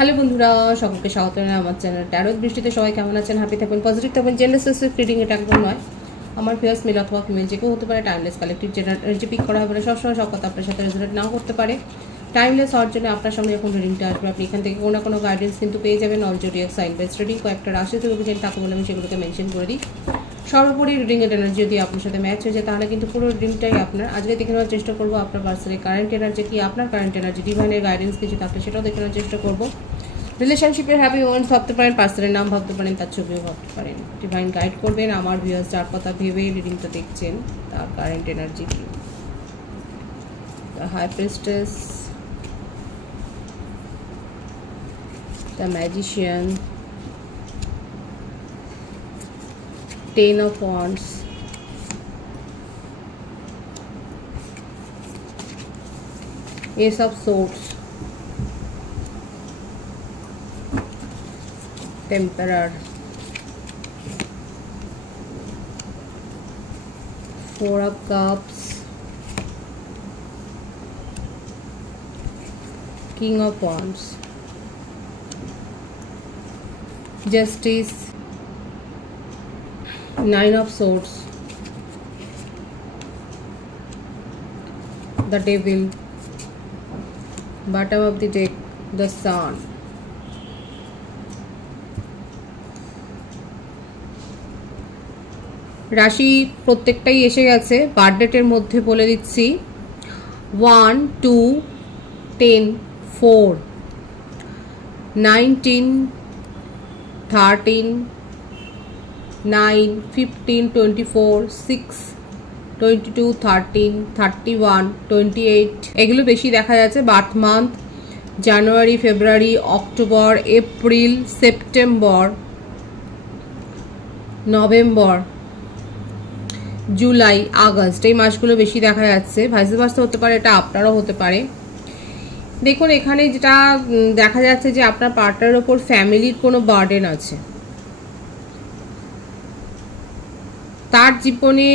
Hello বন্ধুরা, সকলকে স্বাগত জানাই আমার চ্যানেল ট্যারো দৃষ্টিতে। সবাই কেমন আছেন? হ্যাপি থাকবেন, পজিটিভ থাকবেন। জেন্ডার স্পেসিফিক রিডিং এটা একদম নয়। আমার ফেয়ার্স মেল অথবা ফিমেল যে কেউ হতে পারে। টাইমলেস কালেক্টিভ জেনারেল পিক করা হবে না। সবসময় সব কথা আপনার সাথে রেজোনেট নাও করতে পারে। টাইমলেস হওয়ার জন্য আপনার সামনে যখন রিডিংটা আসবে, আপনি এখান থেকে কোনো না কোনো গাইডেন্স কিন্তু পেয়ে যাবেন। All zodiac sign base reading কয়েকটা রাশি থেকে বুঝেন, তাকে বলে আমি সেগুলোকে মেনশন করে দিই। সর্বোপরি রিডিংয়ের এনার্জি যদি আপনার সাথে ম্যাচ হয়ে যায়, তাহলে কিন্তু পুরো রিডিংটাই আপনার। আজকে দেখে নেওয়ার চেষ্টা করবো আপনার পার্সনের কারেন্ট এনার্জি কি, আপনার কারেন্ট এনার্জি ডিভাইনের গাইডেন্স কিছু থাকলে সেটাও দেখে নেওয়ার চেষ্টা করবো। রিলেশনশিপের হ্যাপি মোমেন্টস ভাবতে পারেন, পার্সনের নাম ভাবতে পারেন, তার ছবিও ভাবতে পারেন। ডিভাইন গাইড করবেন আমার ভিউয়ার্স যার কথা ভেবে রিডিংটা দেখছেন, তার কারেন্ট এনার্জি কি। The high priestess, the magician, ten of wands, ace of swords, emperor, Four of Cups, King of Wands, Justice, Nine of Swords, the Devil, bottom of the deck, the Sun. রাশি প্রত্যেকটাই এসে গেছে। বার্থডেটের মধ্যে বলে দিচ্ছি 1, 2, 10, 4, 19, 13, 9, 15, 24, 6, 22, 13, 31, 28 এগুলো বেশি দেখা যাচ্ছে। Birth month January, February, October, April, September, November, July, August এই মাসগুলো বেশি দেখা যাচ্ছে। ভাইস ভার্সা হতে পারে, এটা আপনারও হতে পারে। দেখুন এখানে যেটা দেখা যাচ্ছে যে আপনার পার্টনারের ওপর ফ্যামিলির কোনো বার্ডেন আছে। তার জীবনে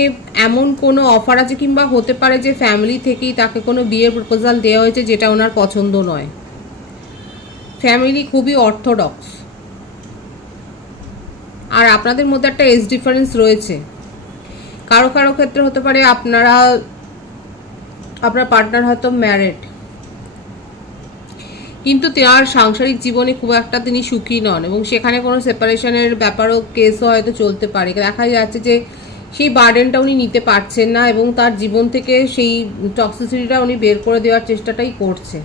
এমন কোনো অফার আছে, কিংবা হতে পারে যে ফ্যামিলি থেকেই তাকে কোনো বিয়ের প্রপোজাল দেওয়া হয়েছে যেটা ওনার পছন্দ নয়। ফ্যামিলি খুবই অর্থোডক্স, আর আপনাদের মধ্যে একটা এজ ডিফারেন্স রয়েছে। কারো কারো ক্ষেত্রে হতে পারে আপনার পার্টনার হয়তো ম্যারিড, কিন্তু তার সাংসারিক জীবনে খুব একটা তিনি সুখী নন, এবং সেখানে কোনো সেপারেশনের ব্যাপারও কেসও হয়তো চলতে পারে। দেখা যাচ্ছে যে সেই বার্ডেনটা উনি নিতে পারছেন না, এবং তার জীবন থেকে সেই টক্সিসিটিটা উনি বের করে দেওয়ার চেষ্টাটাই করছে।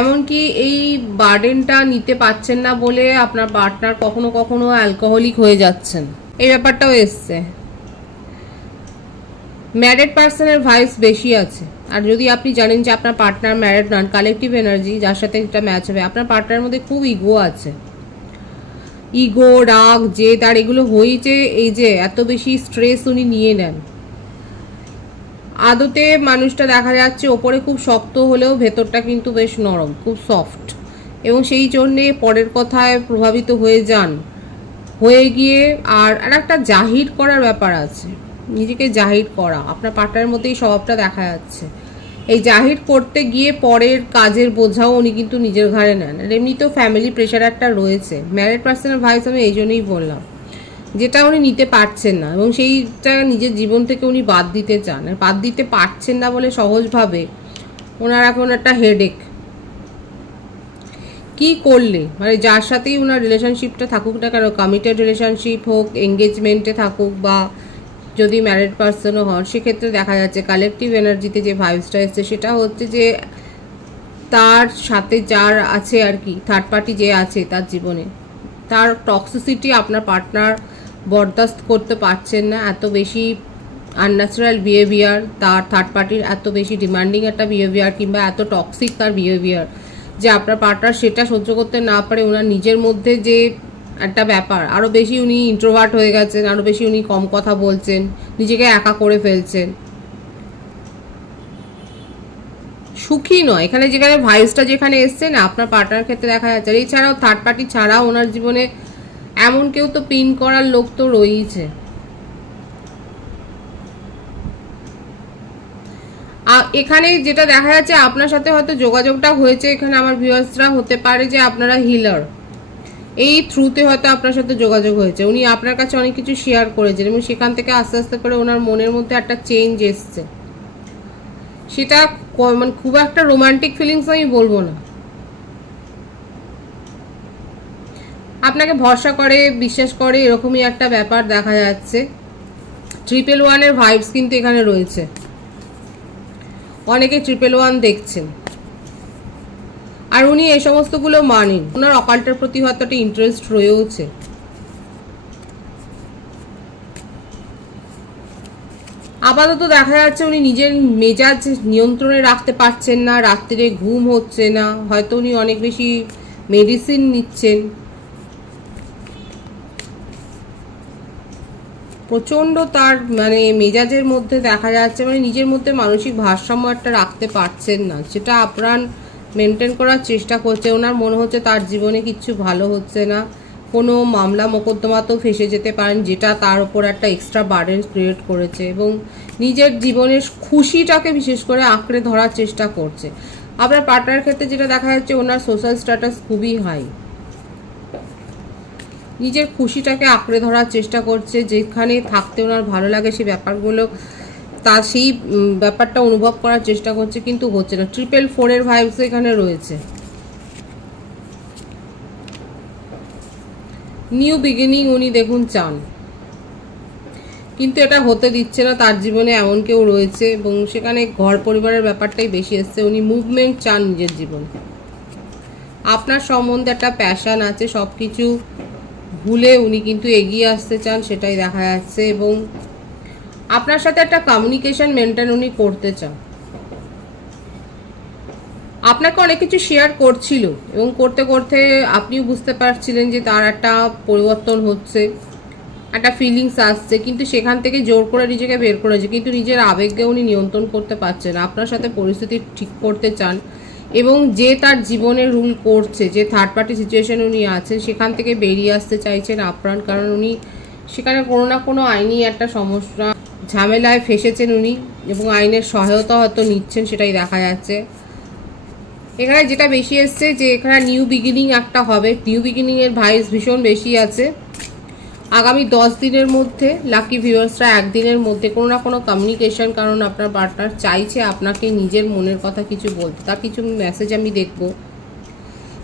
এমনকি এই বার্ডেনটা নিতে পারছেন না বলে আপনার পার্টনার কখনো কখনো অ্যালকোহলিক হয়ে যাচ্ছেন, এই ব্যাপারটাও এসছে। ম্যারিড পার্সনের ভাইস বেশি আছে। আর যদি আপনি জানেন যে আপনার পার্টনার ম্যারিড নন, কালেকটিভ এনার্জি যার সাথে এটা ম্যাচ হবে, আপনার পার্টনারের মধ্যে খুব ইগো আছে। ইগো, রাগ, জেদ আর এগুলো হয়েছে। এই যে এত বেশি স্ট্রেস উনি নিয়ে নেন। আদতে মানুষটা দেখা যাচ্ছে ওপরে খুব শক্ত হলেও ভেতরটা কিন্তু বেশ নরম, খুব সফট, এবং সেই জন্যে পরের কথায় প্রভাবিত হয়ে যান, হয়ে গিয়ে আর একটা জাহির করার ব্যাপার আছে। নিজেকে জাহির করা আপনার পার্টনারের মধ্যেই স্বভাবটা দেখা যাচ্ছে। এই জাহির করতে গিয়ে পরের কাজের বোঝাও উনি কিন্তু নিজের ঘাড়ে নেন। আর এমনিতেও ফ্যামিলি প্রেশার একটা রয়েছে। ম্যারিড পার্সনের ভাইস আমি এই জন্যই বললাম, যেটা উনি নিতে পারছেন না, এবং সেইটা নিজের জীবন থেকে উনি বাদ দিতে চান। আর বাদ দিতে পারছেন না বলে সহজভাবে ওনার এখন একটা হেডেক। কি করলে মানে যার সাথেই ওনার রিলেশনশিপটা থাকুক না কেন, কমিটেড রিলেশনশিপ হোক, এঙ্গেজমেন্টে থাকুক, বা যদি ম্যারিড পার্সনও হন, সেক্ষেত্রে দেখা যাচ্ছে কালেকটিভ এনার্জিতে যে ভাইবসটা এসছে সেটা হচ্ছে যে তার সাথে যার আছে আর কি, থার্ড পার্টি যে আছে তার জীবনে, তার টক্সিসিটি আপনার পার্টনার বরদাস্ত করতে পারছেন না। এত বেশি আনন্যাচারাল বিহেভিয়ার তার, থার্ড পার্টির এত বেশি ডিমান্ডিং একটা বিহেভিয়ার, কিংবা এত টক্সিক তার বিহেভিয়ার যে আপনার পার্টনার সেটা সহ্য করতে না পারে। ওনার নিজের মধ্যে যে একটা ব্যাপার, আরও বেশি উনি ইন্ট্রোভার্ট হয়ে গেছেন, আরও বেশি উনি কম কথা বলছেন, নিজেকে একা করে ফেলছেন, সুখী নয়। এখানে যেখানে ভাইসটা যেখানে এসছে না আপনার পার্টনার ক্ষেত্রে দেখা যাচ্ছে। এছাড়াও থার্ড পার্টি ছাড়াও ওনার জীবনে এমন কেউ তো পিন করার লোক তো রয়েছে। এখানে যেটা দেখা যাচ্ছে আপনার সাথে হয়তো যোগাযোগটা হয়েছে, এখানে আমার ভিউয়ার্সরা হতে পারে যে আপনারা হিলার, এই থ্রুতে হয়তো আপনার সাথে যোগাযোগ হয়েছে, উনি আপনার কাছে অনেক কিছু শেয়ার করেছেন এবং সেখান থেকে আস্তে আস্তে করে ওনার মনের মধ্যে একটা চেঞ্জ এসছে। সেটা মানে খুব একটা রোমান্টিক ফিলিংস আমি বলবো না, আপনাকে ভরসা করে বিশ্বাস করে এরকমই একটা ব্যাপার দেখা যাচ্ছে। 111 ভাইবস কিন্তু এখানে রয়েছে, অনেকে 111 দেখছেন আর উনি এই সমস্তগুলো মানেন, ওনার অকাল্টের প্রতি হয়তো একটা ইন্টারেস্ট রয়েছে। আপাতত দেখা যাচ্ছে উনি নিজের মেজাজ নিয়ন্ত্রণে রাখতে পারছেন না, রাত্রিরে ঘুম হচ্ছে না, হয়তো উনি অনেক বেশি মেডিসিন নিচ্ছেন, প্রচণ্ড তার মানে মেজাজের মধ্যে দেখা যাচ্ছে মানে নিজের মধ্যে মানসিক ভারসাম্য একটা রাখতে পারছেন না, যেটা আপনার মেনটেন করার চেষ্টা করছে। ওনার মনে হচ্ছে তার জীবনে কিচ্ছু ভালো হচ্ছে না, কোনো মামলা মোকদ্দমাতেও ফেসে যেতে পারেন, যেটা তার উপর একটা এক্সট্রা বার্ডেন ক্রিয়েট করেছে এবং নিজের জীবনের খুশিটাকে বিশেষ করে আঁকড়ে ধরার চেষ্টা করছে। আপনার পার্টনারের ক্ষেত্রে যেটা দেখা যাচ্ছে ওনার সোশ্যাল স্ট্যাটাস খুবই হাই, নিজের খুশিটাকে আঁকড়ে ধরার চেষ্টা করছে, যেখানে থাকতে ওনার ভালো লাগে সেই ব্যাপারগুলো তা সেই ব্যাপারটা অনুভব করার চেষ্টা করছে, কিন্তু হচ্ছে না। 444 ভাইবস এখানে রয়েছে, নিউ বিগিনিং উনি দেখুন চান, কিন্তু এটা হতে দিচ্ছে না। তার জীবনে এমন কেউ রয়েছে এবং সেখানে ঘর পরিবারের ব্যাপারটাই বেশি এসছে, উনি মুভমেন্ট চান নিজের জীবনে, আপনার সম্বন্ধে একটা প্যাশন আছে, সব কিছু ভুলে উনি কিন্তু এগিয়ে আসতে চান, সেটাই দেখা যাচ্ছে এবং আপনার সাথে একটা কমিউনিকেশন মেনটেন উনি করতে চান। আপনাকে অনেক কিছু শেয়ার করছিল এবং করতে করতে আপনিও বুঝতে পারছিলেন যে তার একটা পরিবর্তন হচ্ছে, একটা ফিলিংস আসছে, কিন্তু সেখান থেকে জোর করে নিজেকে বের করেছে, কিন্তু নিজের আবেগকে উনি নিয়ন্ত্রণ করতে পারছেন। আপনার সাথে পরিস্থিতি ঠিক করতে চান এবং যে তার জীবনে রুল করছে, যে থার্ড পার্টি সিচুয়েশন উনি আছেন সেখান থেকে বেরিয়ে আসতে চাইছেন আপ্রাণ, কারণ উনি সেখানে কোনো না কোনো আইনি একটা সমস্যা ঝামেলায় ফেসেছেন উনি এবং আইনের সহায়তা হয়তো নিচ্ছেন, সেটাই দেখা যাচ্ছে। এখানে যেটা বেশি এসছে যে এখানে নিউ বিগিনিং একটা হবে, নিউ বিগিনিংয়ের ভাইস ভীষণ বেশি আছে। আগামী 10 দিনের মধ্যে লাকি ভিউয়ার্সরা একদিনের মধ্যে কোনো না কোনো কমিউনিকেশন, কারণ আপনার পার্টনার চাইছে আপনাকে নিজের মনের কথা কিছু বলতে, তার কিছু মেসেজ আমি দেখব।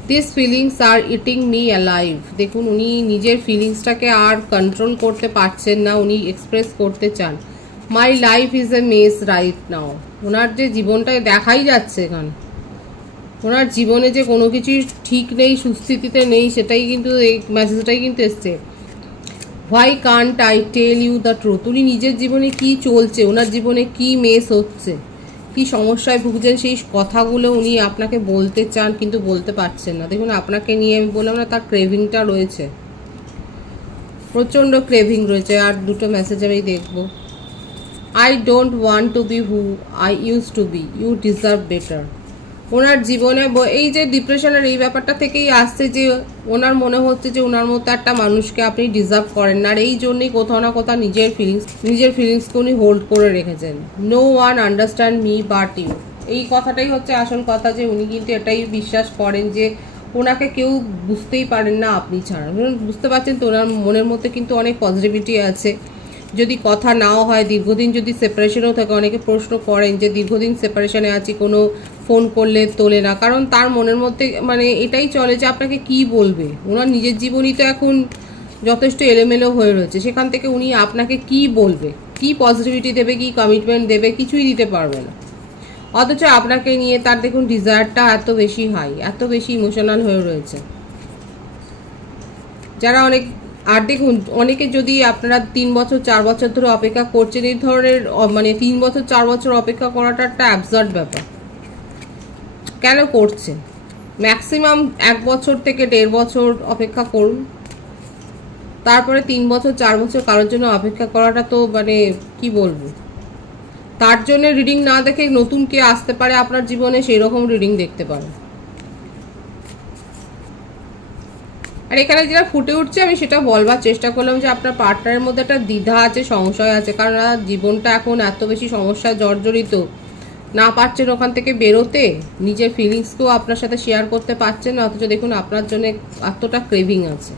This feelings are eating me alive, দেখুন উনি নিজের ফিলিংসটাকে আর কন্ট্রোল করতে পারছেন না, উনি এক্সপ্রেস করতে চান। My life is a mess right now, ওনার যে জীবনটায় দেখাই যাচ্ছে এখানে, ওনার জীবনে যে কোনো কিছুই ঠিক নেই, সুস্থিতিতে নেই, সেটাই কিন্তু এই মেসেজটাই কিন্তু এসছে। Why can't I tell you the truth, উনি নিজের জীবনে কি চলছে, ওনার জীবনে কি মেস হচ্ছে, কি সমস্যায় ভুগছেন, সেই কথাগুলো উনি আপনাকে বলতে চান কিন্তু বলতে পারছেন না। দেখুন আপনাকে নিয়ে আমি বললাম না, তার ক্রেভিংটা রয়েছে, প্রচণ্ড ক্রেভিং রয়েছে। আর দুটো মেসেজ আমি দেখব। I don't want to be who I use to be, you deserve better. ওনার জীবনে এই যে ডিপ্রেশনের এই ব্যাপারটা থেকেই আসছে যে ওনার মনে হচ্ছে যে ওনার মতো একটা মানুষকে আপনি ডিজার্ভ করেন না, আর এই জন্যই কোথাও না কোথাও নিজের ফিলিংসকে উনি হোল্ড করে রেখেছেন। No one understand me but you, এই কথাটাই হচ্ছে আসল কথা, যে উনি কিন্তু এটাই বিশ্বাস করেন যে ওনাকে কেউ বুঝতেই পারেন না আপনি ছাড়া। বুঝতে পারছেন তো, ওনার মনের মধ্যে কিন্তু অনেক পজিটিভিটি আছে। যদি কথা নাও হয়, দীর্ঘদিন যদি সেপারেশনেও থাকে, অনেকে প্রশ্ন করেন যে দীর্ঘদিন সেপারেশনে আছি, কোনো ফোন করলে তোলে না, কারণ তার মনের মধ্যে মানে এটাই চলে যে আপনাকে কি বলবে। ওনার নিজের জীবনই তো এখন যথেষ্ট এলোমেলো হয়ে রয়েছে, সেখান থেকে উনি আপনাকে কি বলবে, কি পজিটিভিটি দেবে, কি কমিটমেন্ট দেবে, কিছুই দিতে পারবে না। অথচ আপনাকে নিয়ে তার দেখুন ডিজায়ারটা এত বেশি হাই, এত বেশি ইমোশনাল হয়ে রয়েছে। যারা আর দেখুন অনেকে যদি আপনারা 3 বছর 4 বছর ধরে অপেক্ষা করছেন, এই ধরনের মানে 3 বছর 4 বছর অপেক্ষা করাটা একটা অ্যাবসার্ড ব্যাপার। কেন করছেন? ম্যাক্সিমাম 1 বছর থেকে 1.5 বছর অপেক্ষা করুন, তারপরে 3 বছর 4 বছর কারোর জন্য অপেক্ষা করাটা তো মানে কি বলবো। তার জন্য রিডিং না দেখে নতুন কে আসতে পারে আপনার জীবনে সেই রকম রিডিং দেখতে পারেন। আর এখানে যেটা ফুটে উঠছে আমি সেটা বলবার চেষ্টা করলাম যে আপনার পার্টনারের মধ্যে একটা দ্বিধা আছে, সংশয় আছে, কারণ জীবনটা এখন এত বেশি সমস্যায় জর্জরিত, না পারছেন ওখান থেকে বেরোতে, নিজের ফিলিংসকেও আপনার সাথে শেয়ার করতে পারছেন না, অথচ দেখুন আপনার জন্য এতটা ক্রেভিং আছে।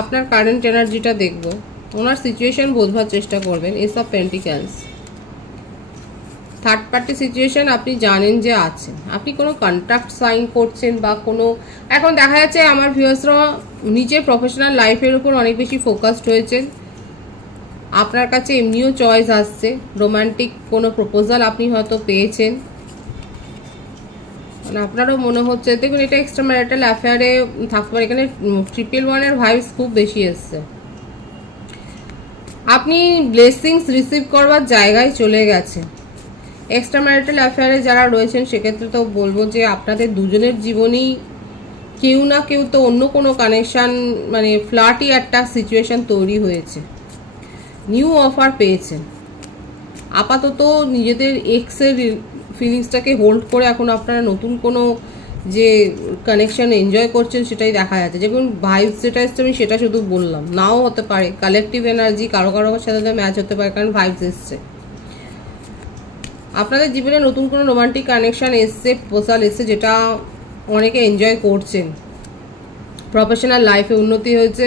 আপনার কারেন্ট এনার্জিটা দেখব, ওনার সিচুয়েশন বোঝবার চেষ্টা করবেন। S of পেন্টিক্যালস, third party situation আপনি জানেন যে আছেন, আপনি কোনো কন্ট্রাক্ট সাইন করছেন বা কোনো, এখন দেখা যাচ্ছে আমার ভিউয়ার্সরা নিজের প্রফেশনাল লাইফের উপর অনেক বেশি ফোকাসড হয়েছেন। আপনার কাছে এমনিও চয়েস আসছে, রোমান্টিক কোনো প্রপোজাল আপনি হয়তো পেয়েছেন, মানে আপনারও মনে হচ্ছে, দেখুন এটা এক্সট্রা ম্যারিটাল অ্যাফেয়ারে থাকতে পারে। এখানে 111-এর ভাইবস খুব বেশি এসছে। আপনি ব্লেসিংস রিসিভ করবার জায়গায় চলে গেছেন। এক্সট্রা ম্যারিটাল অ্যাফেয়ারে যারা রয়েছেন সেক্ষেত্রে তো বলবো যে আপনাদের দুজনের জীবনেই কেউ না কেউ তো অন্য কোনো কানেকশান, মানে ফ্লার্টি একটা সিচুয়েশান তৈরি হয়েছে, নিউ অফার পেয়েছেন। আপাতত নিজেদের এক্সের ফিলিংসটাকে হোল্ড করে এখন আপনারা নতুন কোনো যে কানেকশান এনজয় করছেন সেটাই দেখা যাচ্ছে। যেমন ভাইবস যেটা এসছে আমি সেটা শুধু বললাম, নাও হতে পারে কালেকটিভ এনার্জি কারো কারো সাথে ম্যাচ হতে পারে, কারণ ভাইবস এসছে। আপনাদের জীবনে নতুন কোনো রোমান্টিক কানেকশান এসছে, প্রপোজাল এসছে, যেটা অনেকে এনজয় করছেন। প্রফেশনাল লাইফে উন্নতি হয়েছে,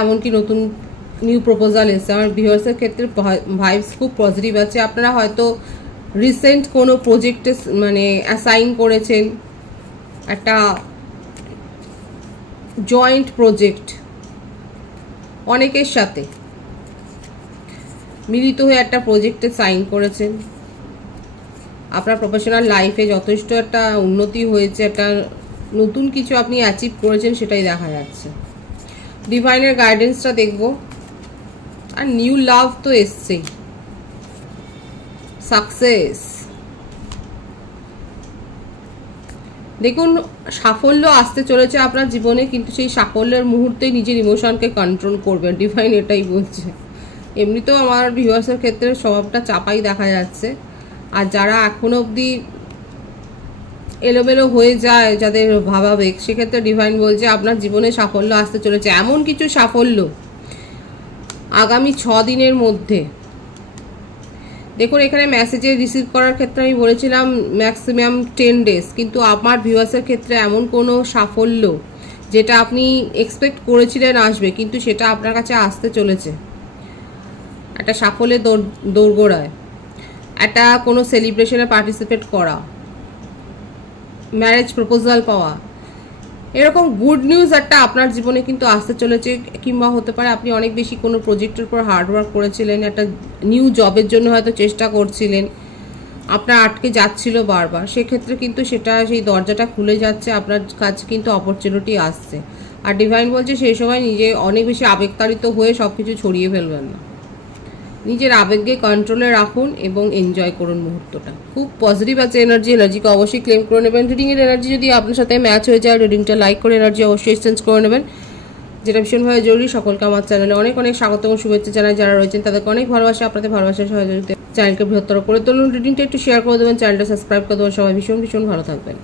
এমনকি নতুন নিউ প্রপোজাল এসছে। আমার ভিউয়ার্সের ক্ষেত্রে ভাইবস খুব পজিটিভ আছে। আপনারা হয়তো রিসেন্ট কোনো প্রজেক্টে মানে অ্যাসাইন করেছেন, একটা জয়েন্ট প্রজেক্ট অনেকের সাথে মিলিত হয়ে একটা প্রজেক্টে সাইন করেছেন। আপনার প্রফেশনাল লাইফে যথেষ্ট একটা উন্নতি হয়েছে, একটা নতুন কিছু আপনি অ্যাচিভ করেছেন, সেটাই দেখা যাচ্ছে। ডিভাইনের গাইডেন্সটা দেখব, আর নিউ লাভ তো এসছেই, সাকসেস। দেখুন সাফল্য আসতে চলেছে আপনার জীবনে, কিন্তু সেই সাফল্যের মুহূর্তে নিজের ইমোশনকে কন্ট্রোল করবেন, ডিভাইন এটাই বলছে। এমনিতেও আমার ভিউয়ার্সের ক্ষেত্রে স্বভাবটা চাপাই দেখা যাচ্ছে। আর যারা এখনো অবধি এলোমেলো হয়ে যায়, যাদের ভাবাবেগ, সেক্ষেত্রে ডিভাইন বলছে আপনার জীবনে সাফল্য আসতে চলেছে। এমন কিছু সাফল্য আগামী 6 দিনের মধ্যে। দেখুন এখানে মেসেজে রিসিভ করার ক্ষেত্রে আমি বলেছিলাম ম্যাক্সিমাম 10 ডেজ, কিন্তু আমার ভিউয়ার্সের ক্ষেত্রে এমন কোনো সাফল্য যেটা আপনি এক্সপেক্ট করেছিলেন আসবে, কিন্তু সেটা আপনার কাছে আসতে চলেছে। একটা সাফল্যের দোরগোড়ায়, একটা কোনো সেলিব্রেশনে পার্টিসিপেট করা, ম্যারেজ প্রপোজাল পাওয়া, এরকম গুড নিউজ একটা আপনার জীবনে কিন্তু আসতে চলেছে। কিংবা হতে পারে আপনি অনেক বেশি কোনো প্রজেক্টের উপর হার্ডওয়ার্ক করেছিলেন, একটা নিউ জবের জন্য হয়তো চেষ্টা করছিলেন, আপনার আটকে যাচ্ছিল বারবার, সেক্ষেত্রে কিন্তু সেটা সেই দরজাটা খুলে যাচ্ছে, আপনার কাছে কিন্তু অপরচুনিটি আসছে। আর ডিভাইন বলছে সেই সময় নিজে অনেক বেশি আবেগতাড়িত হয়ে সব কিছু ছড়িয়ে ফেলবেন না, নিজের আবেগকে কন্ট্রোলে রাখুন এবং এনজয় করুন মুহূর্তটা। খুব পজিটিভ আছে এনার্জিকে অবশ্যই ক্লেম করে নেবেন। রিডিংয়ের এনার্জি যদি আপনার সাথে ম্যাচ হয়ে যায়, রিডিংটা লাইক করে এনার্জি অবশ্যই এক্সচেঞ্জ করে নেবেন, যেটা ভীষণভাবে জরুরি। সকলকে আমার চ্যানেলে অনেক অনেক স্বাগত এবং শুভেচ্ছা জানাই। যারা রয়েছেন তাদেরকে অনেক ভালোবাসা, আপনাদের ভালোবাসার সহযোগিতা চ্যানেলকে বৃহত্তর করে তুলুন। রিডিংটা একটু শেয়ার করে দেবেন, চ্যানেলটা সাবস্ক্রাইব করে দেবেন। সবাই ভীষণ ভীষণ ভালো থাকবেন।